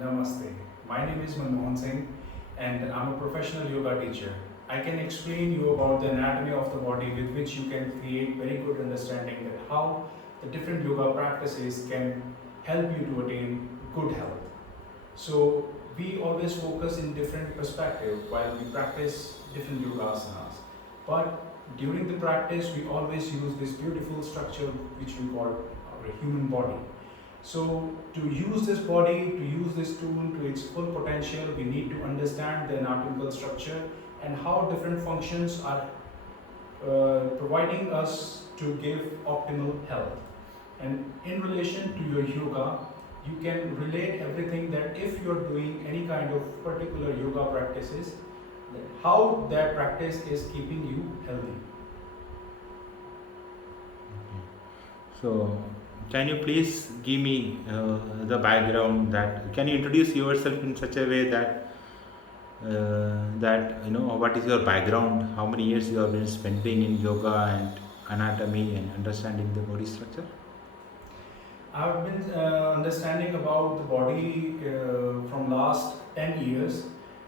Namaste. My name is Manmohan Singh and I'm a professional yoga teacher. I can explain you about the anatomy of the body with which you can create very good understanding that how the different yoga practices can help you to attain good health. So we always focus in different perspective while we practice different yoga asanas. But during the practice we always use this beautiful structure which we call our human body. So to use this body, to use this tool to its full potential, we need to understand the anatomical structure and how different functions are providing us to give optimal health. And in relation to your yoga, you can relate everything that if you're doing any kind of particular yoga practices, how that practice is keeping you healthy. So, can you please give me the background that can you introduce yourself in such a way that what is your background, how many years you have been spending in yoga and anatomy and understanding the body structure? I've been understanding about the body from last 10 years.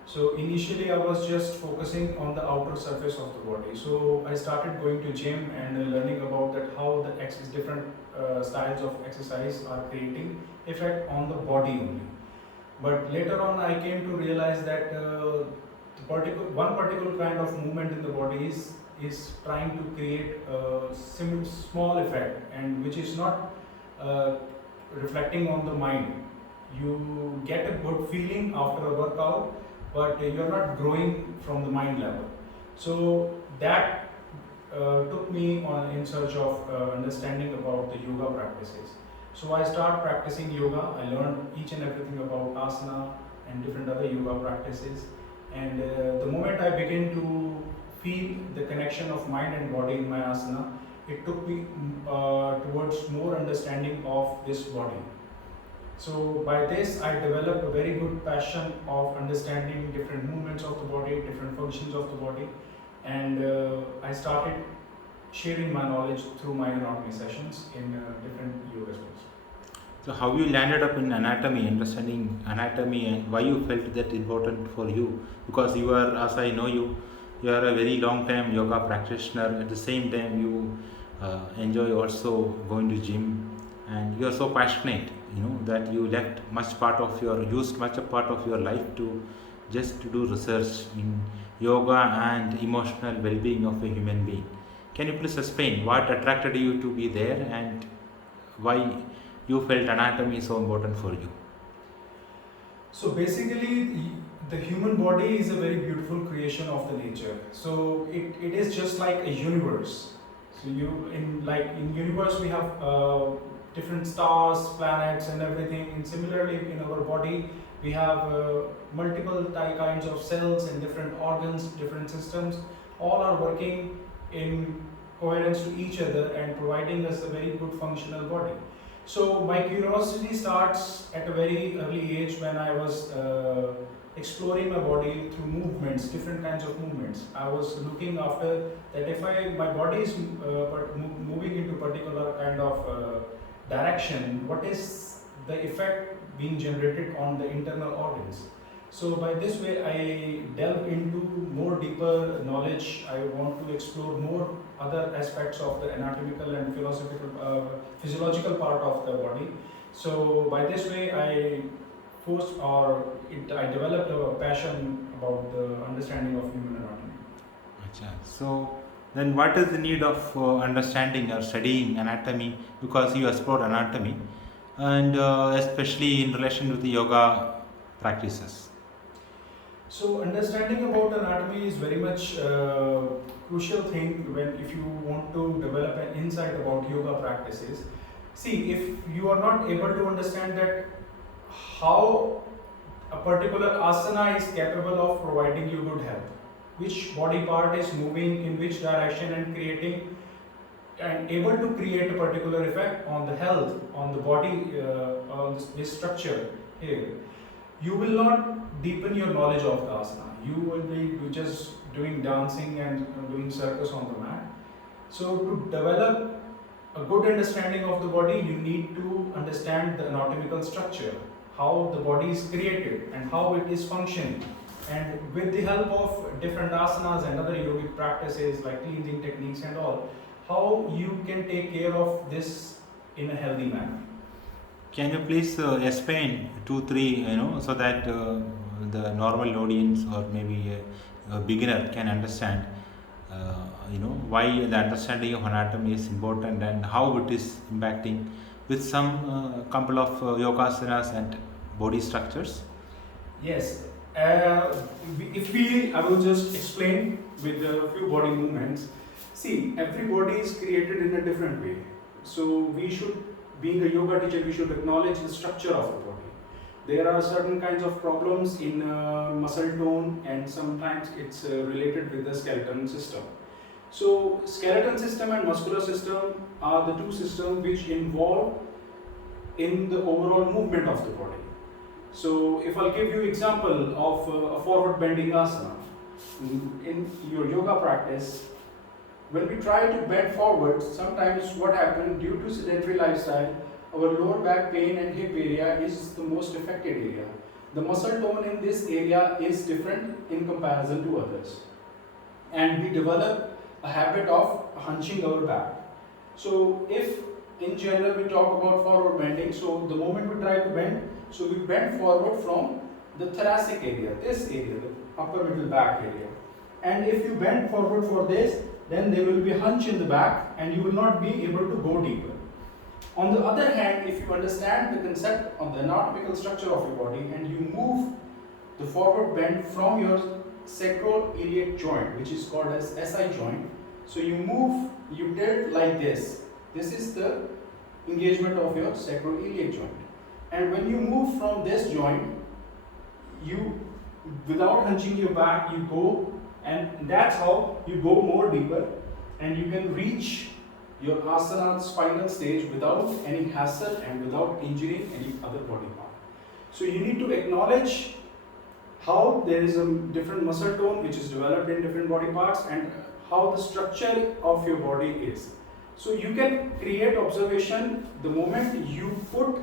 So initially I was just focusing on the outer surface of the body. So I started going to gym and learning about that how the different styles of exercise are creating effect on the body only. But later on I came to realize that one particular kind of movement in the body is trying to create a small effect and which is not uh, reflecting on the mind. You get a good feeling after a workout, but you're not growing from the mind level. So that took me on in search of understanding about the yoga practices. So I start practicing yoga. I learned each and everything about asana and different other yoga practices. And the moment I begin to feel the connection of mind and body in my asana, it took me towards more understanding of this body. So by this, I developed a very good passion of understanding different movements of the body, different functions of the body, and I started sharing my knowledge through my anatomy sessions in different yoga schools. So, how you landed up in anatomy, understanding anatomy, and why you felt that important for you? Because you are, as I know you, you are a very long time yoga practitioner. At the same time, you enjoy also going to gym, and you are so passionate. You know that you left much part of your used much a part of your life to just to do research in yoga and emotional well-being of a human being. Can you please explain what attracted you to be there and why you felt anatomy is so important for you? So basically, the human body is a very beautiful creation of the nature. So it is just like a universe. So in universe we have different stars, planets, and everything. And similarly, in our body we have multiple kinds of cells and different organs, different systems. All are working in coherence to each other and providing us a very good functional body. So my curiosity starts at a very early age when I was exploring my body through movements, different kinds of movements. I was looking after that if my body is moving into particular kind of direction, what is the effect being generated on the internal organs? So by this way, I delve into more deeper knowledge. I want to explore more other aspects of the anatomical and physiological part of the body. So by this way, I developed a passion about the understanding of human anatomy. Acha. So then what is the need of understanding or studying anatomy because you explored anatomy and especially in relation with the yoga practices? So understanding about anatomy is very much crucial thing when if you want to develop an insight about yoga practices. See, if you are not able to understand that how a particular asana is capable of providing you good health, which body part is moving in which direction and creating and able to create a particular effect on the health, on the body, on this structure here, you will not deepen your knowledge of the asana. You will be just doing dancing and doing circus on the mat. So to develop a good understanding of the body, you need to understand the anatomical structure, how the body is created and how it is functioning. And with the help of different asanas and other yogic practices like cleansing techniques and all, how you can take care of this in a healthy manner. Can you please explain two, three, so that the normal audience or maybe a beginner can understand, why the understanding of anatomy is important and how it is impacting with some couple of yogasanas and body structures? Yes, I will just explain with a few body movements. See, every body is created in a different way. So we should, being a yoga teacher, we should acknowledge the structure of the body. There are certain kinds of problems in muscle tone, and sometimes it's related with the skeleton system. So skeleton system and muscular system are the two systems which involve in the overall movement of the body. So if I'll give you example of a forward bending asana, in your yoga practice, when we try to bend forward, sometimes what happens due to sedentary lifestyle, our lower back pain and hip area is the most affected area. The muscle tone in this area is different in comparison to others. And we develop a habit of hunching our back. So if in general we talk about forward bending, so the moment we try to bend, so we bend forward from the thoracic area, this area, the upper middle back area. And if you bend forward for this, then there will be a hunch in the back and you will not be able to go deeper. On the other hand, if you understand the concept of the anatomical structure of your body and you move the forward bend from your sacroiliac joint, which is called as SI joint, so you move, you tilt like this. This is the engagement of your sacroiliac joint. And when you move from this joint, you, without hunching your back, you go, and that's how you go more deeper and you can reach your asana spinal stage without any hassle and without injuring any other body part. So you need to acknowledge how there is a different muscle tone which is developed in different body parts and how the structure of your body is. So you can create observation the moment you put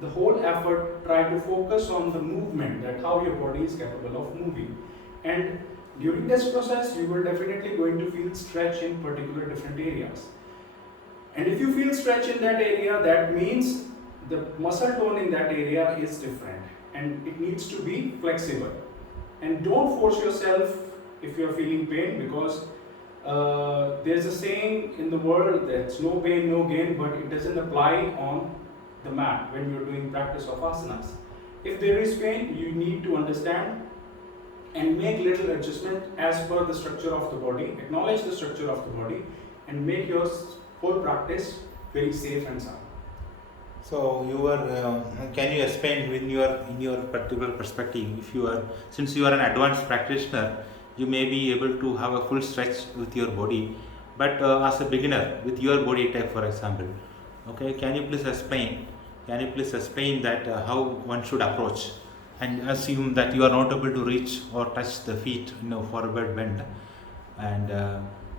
the whole effort, try to focus on the movement, that how your body is capable of moving. And during this process, you will definitely going to feel stretch in particular different areas. And if you feel stretch in that area, that means the muscle tone in that area is different and it needs to be flexible. And don't force yourself if you are feeling pain, because there's a saying in the world that's no pain, no gain, but it doesn't apply on the mat when you're doing practice of asanas. If there is pain, you need to understand and make little adjustment as per the structure of the body, acknowledge the structure of the body and make your whole practice very safe and sound. So you are. Can you explain in your particular perspective? If you are, since you are an advanced practitioner, you may be able to have a full stretch with your body. But as a beginner, with your body type, for example, okay, can you please explain? Can you please explain that how one should approach, and assume that you are not able to reach or touch the feet, forward bend, and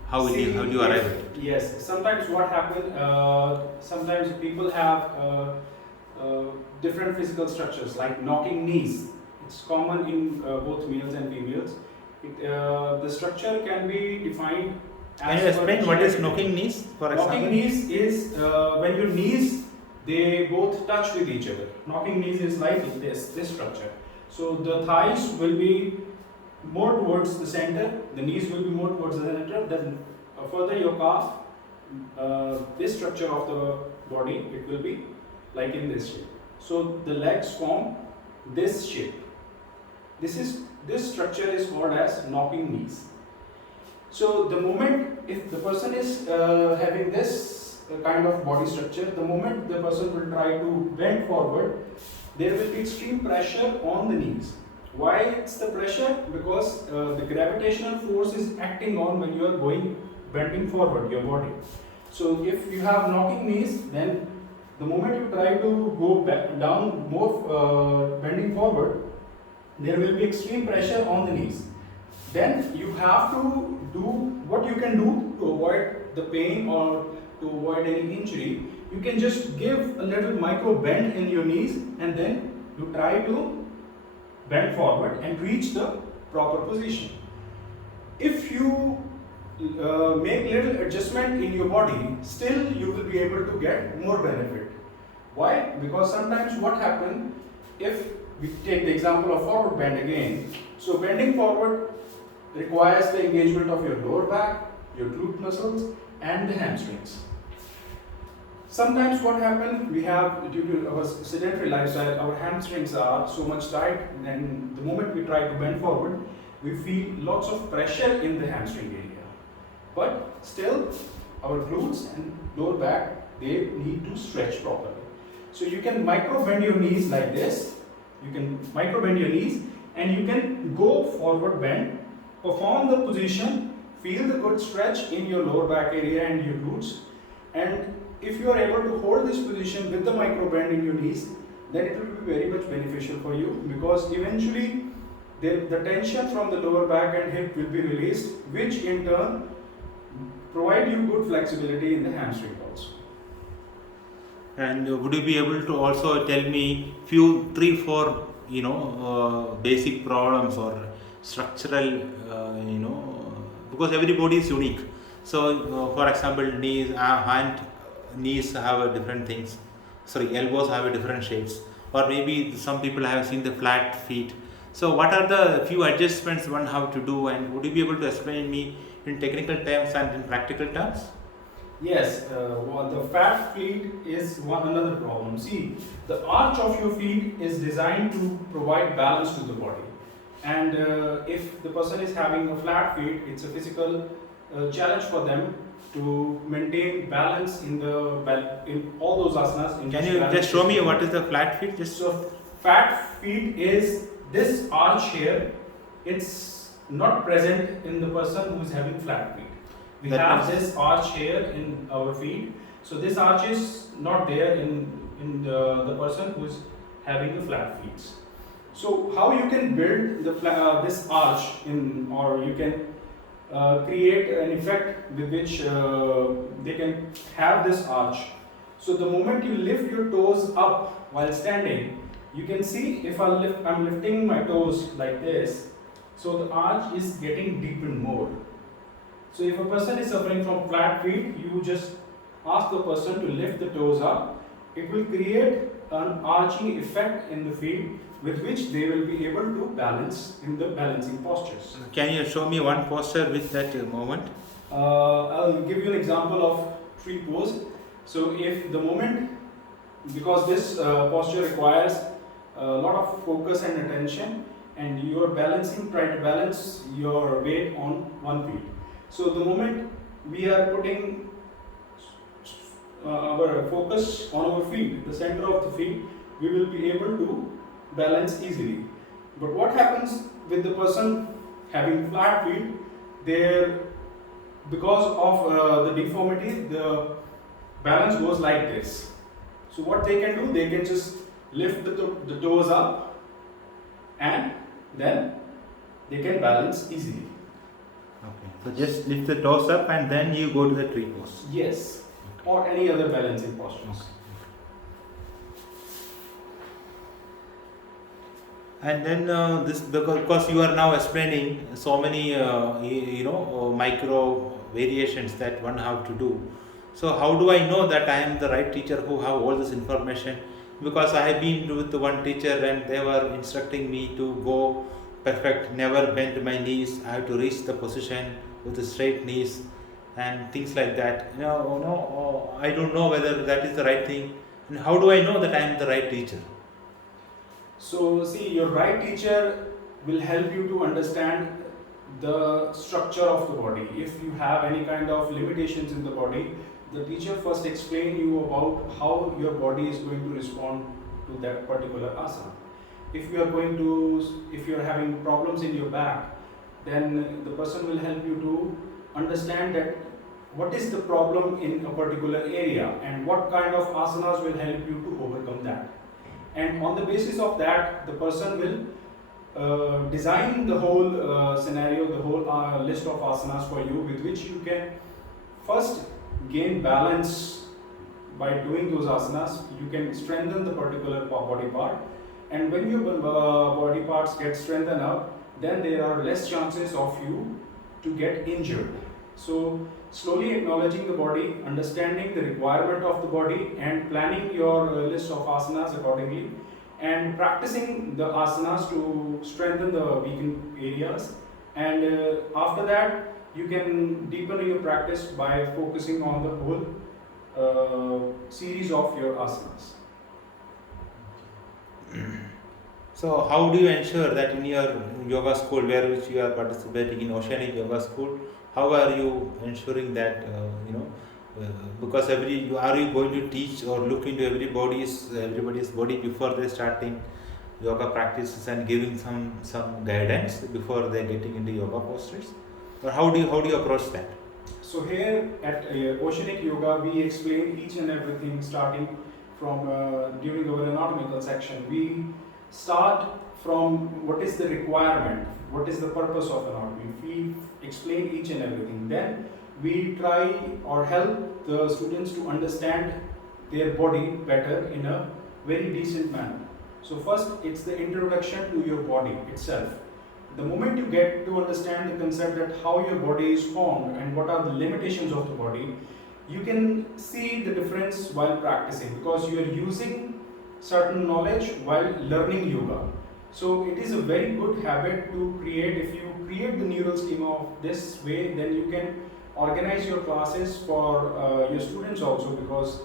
how will you arrive at it? Yes, sometimes what happens, sometimes people have different physical structures like knocking knees. It's common in both males and females. The structure can be defined as. Can you explain what is knocking knees, for example? Knocking knees is when your knees, they both touch with each other. Knocking knees is like this structure. So the thighs will be more towards the center, the knees will be more towards the center, then further your calf, this structure of the body, it will be like in this shape. So the legs form this shape. This structure is called as knocking knees. So the moment, if the person is having this kind of body structure, the moment the person will try to bend forward, there will be extreme pressure on the knees. Why it's the pressure? Because the gravitational force is acting on when you are bending forward your body. So if you have knocking knees, then the moment you try to go back down more bending forward, there will be extreme pressure on the knees. Then you have to do what you can do to avoid the pain or to avoid any injury. You can just give a little micro bend in your knees, and then you try to bend forward and reach the proper position. If you make little adjustment in your body, still you will be able to get more benefit. Why? Because sometimes what happens, if we take the example of forward bend again, so bending forward requires the engagement of your lower back, your glute muscles and the hamstrings. Sometimes what happens, we have, due to our sedentary lifestyle, our hamstrings are so much tight, and the moment we try to bend forward, we feel lots of pressure in the hamstring area. But still, our glutes and lower back, they need to stretch properly. So you can micro bend your knees like this. You can micro bend your knees and you can go forward bend, perform the position, feel the good stretch in your lower back area and your glutes. And if you are able to hold this position with the micro bend in your knees, then it will be very much beneficial for you, because eventually the tension from the lower back and hip will be released, which in turn provide you good flexibility in the hamstring also. And would you be able to also tell me few 3-4 basic problems or structural because everybody is unique. So for example, knees have a different things. Sorry, elbows have a different shapes, or maybe some people have seen the flat feet. So what are the few adjustments one have to do, and would you be able to explain me in technical terms and in practical terms? Yes, the fat feet is another problem. See, the arch of your feet is designed to provide balance to the body. And if the person is having a flat feet, it's a physical challenge for them to maintain balance in all those asanas. Can you just show me what is the flat feet? So, fat feet is this arch here. It's not present in the person who is having flat feet. We have this arch here in our feet. So this arch is not there in the person who is having the flat feet. So how you can build this arch or you can create an effect with which they can have this arch. So the moment you lift your toes up while standing, you can see if I'm lifting my toes like this, so the arch is getting deepened more. So if a person is suffering from flat feet, you just ask the person to lift the toes up. It will create an arching effect in the feet with which they will be able to balance in the balancing postures. Can you show me one posture with that movement? I'll give you an example of tree pose. So if the moment, because this posture requires a lot of focus and attention, and you are try to balance your weight on one feet. So the moment we are putting our focus on our feet, the center of the feet, we will be able to balance easily. But what happens with the person having flat feet, because of the deformity, the balance goes like this. So what they can do, they can just lift the toes up and then they can balance easily. Okay, so just lift the toes up and then you go to the tree pose. Yes, or any other balancing postures. And then this, because you are now explaining so many micro variations that one have to do. So how do I know that I am the right teacher who have all this information? Because I have been with one teacher and they were instructing me to go perfect, never bend my knees. I have to reach the position with the straight knees and things like that. I don't know whether that is the right thing. And how do I know that I am the right teacher? So see, your right teacher will help you to understand the structure of the body. If you have any kind of limitations in the body, the teacher first explain you about how your body is going to respond to that particular asana. If you are having problems in your back, then the person will help you to understand that what is the problem in a particular area and what kind of asanas will help you to overcome that. And on the basis of that, the person will design the whole scenario, the whole list of asanas for you, with which you can first gain balance. By doing those asanas, you can strengthen the particular body part, And when your body parts get strengthened up, then there are less chances of you to get injured. So slowly acknowledging the body, understanding the requirement of the body, and planning your list of asanas accordingly, and practicing the asanas to strengthen the weakened areas. And after that, you can deepen your practice by focusing on the whole series of your asanas. So how do you ensure that in your yoga school, where which you are participating in Oceanic Yoga School, how are you ensuring that because are you going to teach or look into everybody's body before they starting yoga practices and giving some guidance before they getting into yoga postures, or how do you approach that? So here at Oceanic Yoga, we explain each and everything starting from during our anatomical section. We start from what is the requirement, what is the purpose of anatomy. We explain each and everything. Then we try or help the students to understand their body better in a very decent manner. So first, it's the introduction to your body itself. The moment you get to understand the concept that how your body is formed and what are the limitations of the body, you can see the difference while practicing, because you are using certain knowledge while learning yoga. So it is a very good habit to create. If you create the neural schema of this way, then you can organize your classes for your students also, because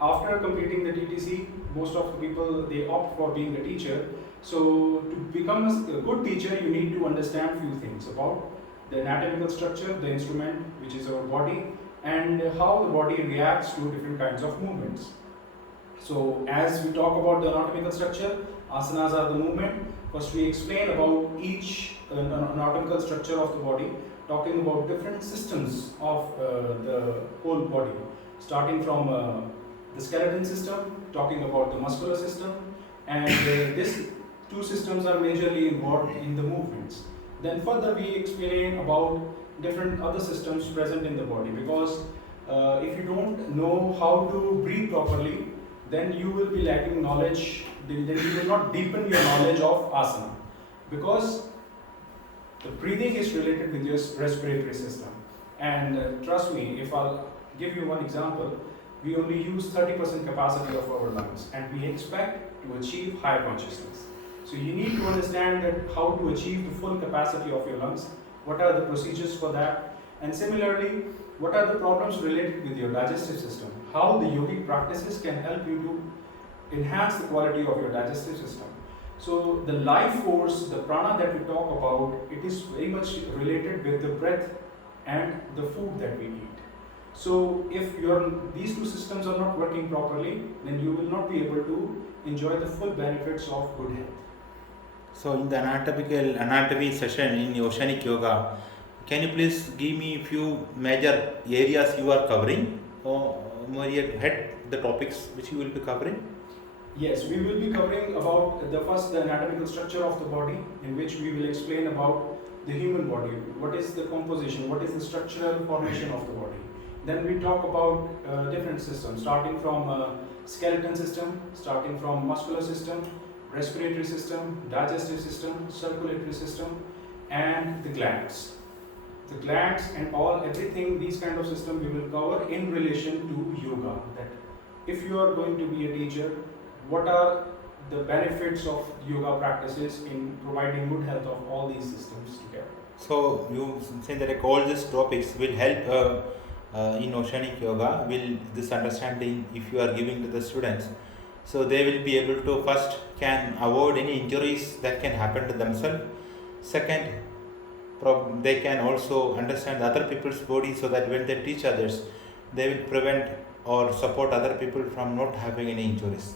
after completing the TTC, most of the people, they opt for being a teacher. So to become a good teacher, you need to understand few things about the anatomical structure, the instrument which is our body, and how the body reacts to different kinds of movements. So as we talk about the anatomical structure, asanas are the movement. First we explain about each anatomical structure of the body, talking about different systems of the whole body, starting from the skeleton system, talking about the muscular system, and these two systems are majorly involved in the movements. Then further we explain about different other systems present in the body, because if you don't know how to breathe properly, then you will be lacking knowledge, then you will not deepen your knowledge of asana, because the breathing is related with your respiratory system. And trust me, if I'll give you one example, we only use 30% capacity of our lungs, and we expect to achieve higher consciousness. So you need to understand that how to achieve the full capacity of your lungs, what are the procedures for that, and similarly, what are the problems related with your digestive system, how the yogic practices can help you to enhance the quality of your digestive system. So the life force, the prana that we talk about, it is very much related with the breath and the food that we eat. So if these two systems are not working properly, then you will not be able to enjoy the full benefits of good health. So in the anatomy session in Oceanic Yoga, can you please give me a few major areas you are covering, or head the topics which you will be covering? Yes, we will be covering about the anatomical structure of the body, in which we will explain about the human body, what is the composition, what is the structural formation of the body. Then we talk about different systems, starting from skeleton system, starting from muscular system, respiratory system, digestive system, circulatory system, and the glands. The glands and everything, these kind of system we will cover in relation to yoga. That if you are going to be a teacher, what are the benefits of yoga practices in providing good health of all these systems together. So you say that all these topics will help in Oceanic Yoga. Will this understanding, if you are giving to the students, so they will be able to first can avoid any injuries that can happen to themselves. Second, they can also understand other people's body, so that when they teach others, they will prevent or support other people from not having any injuries.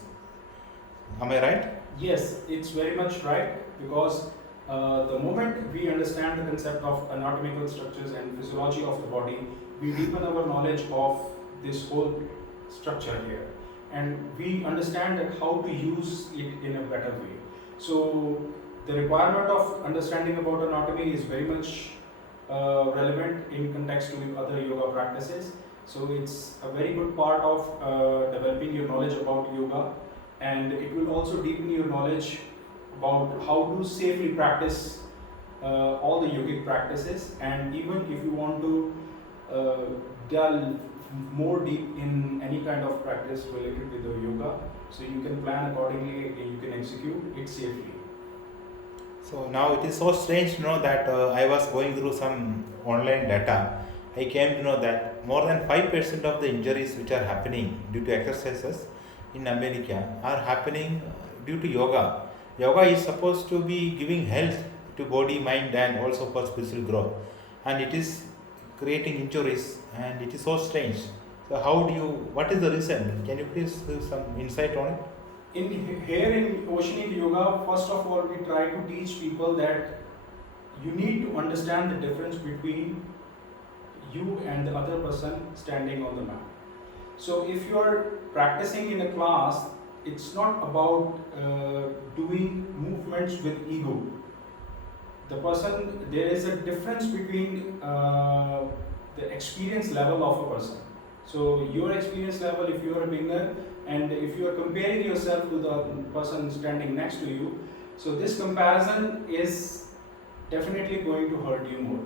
Am I right? Yes, it's very much right, because the moment we understand the concept of anatomical structures and physiology of the body, we deepen our knowledge of this whole structure here, and we understand that how to use it in a better way. So the requirement of understanding about anatomy is very much relevant in context to other yoga practices. So it's a very good part of developing your knowledge about yoga, and it will also deepen your knowledge about how to safely practice all the yogic practices, and even if you want to delve more deep in any kind of practice related with the yoga, so you can plan accordingly and you can execute it safely. So now it is so strange to know that I was going through some online data. I came to know that more than 5% of the injuries which are happening due to exercises in America are happening due to yoga. Yoga is supposed to be giving health to body, mind, and also for spiritual growth, and it is creating injuries, and it is so strange. So, how do you? What is the reason? Can you please give some insight on it? Here in Oceanic Yoga, first of all, we try to teach people that you need to understand the difference between you and the other person standing on the mat. So if you are practicing in a class, it's not about doing movements with ego. There is a difference between the experience level of a person. So your experience level, if you are a beginner, and if you are comparing yourself to the person standing next to you, so this comparison is definitely going to hurt you more,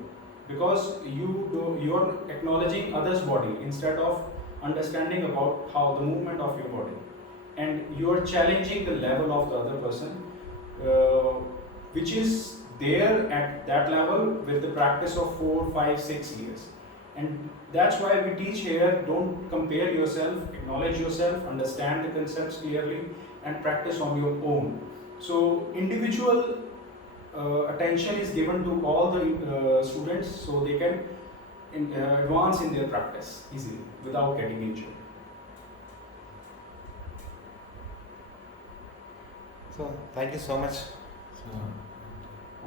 because you're acknowledging others' body instead of understanding about how the movement of your body, and you're challenging the level of the other person, which is there at that level with the practice of 4, 5, 6 years. And that's why we teach here, don't compare yourself, acknowledge yourself, understand the concepts clearly, and practice on your own. So individual attention is given to all the students, so they can advance in their practice easily without getting injured. So, thank you so much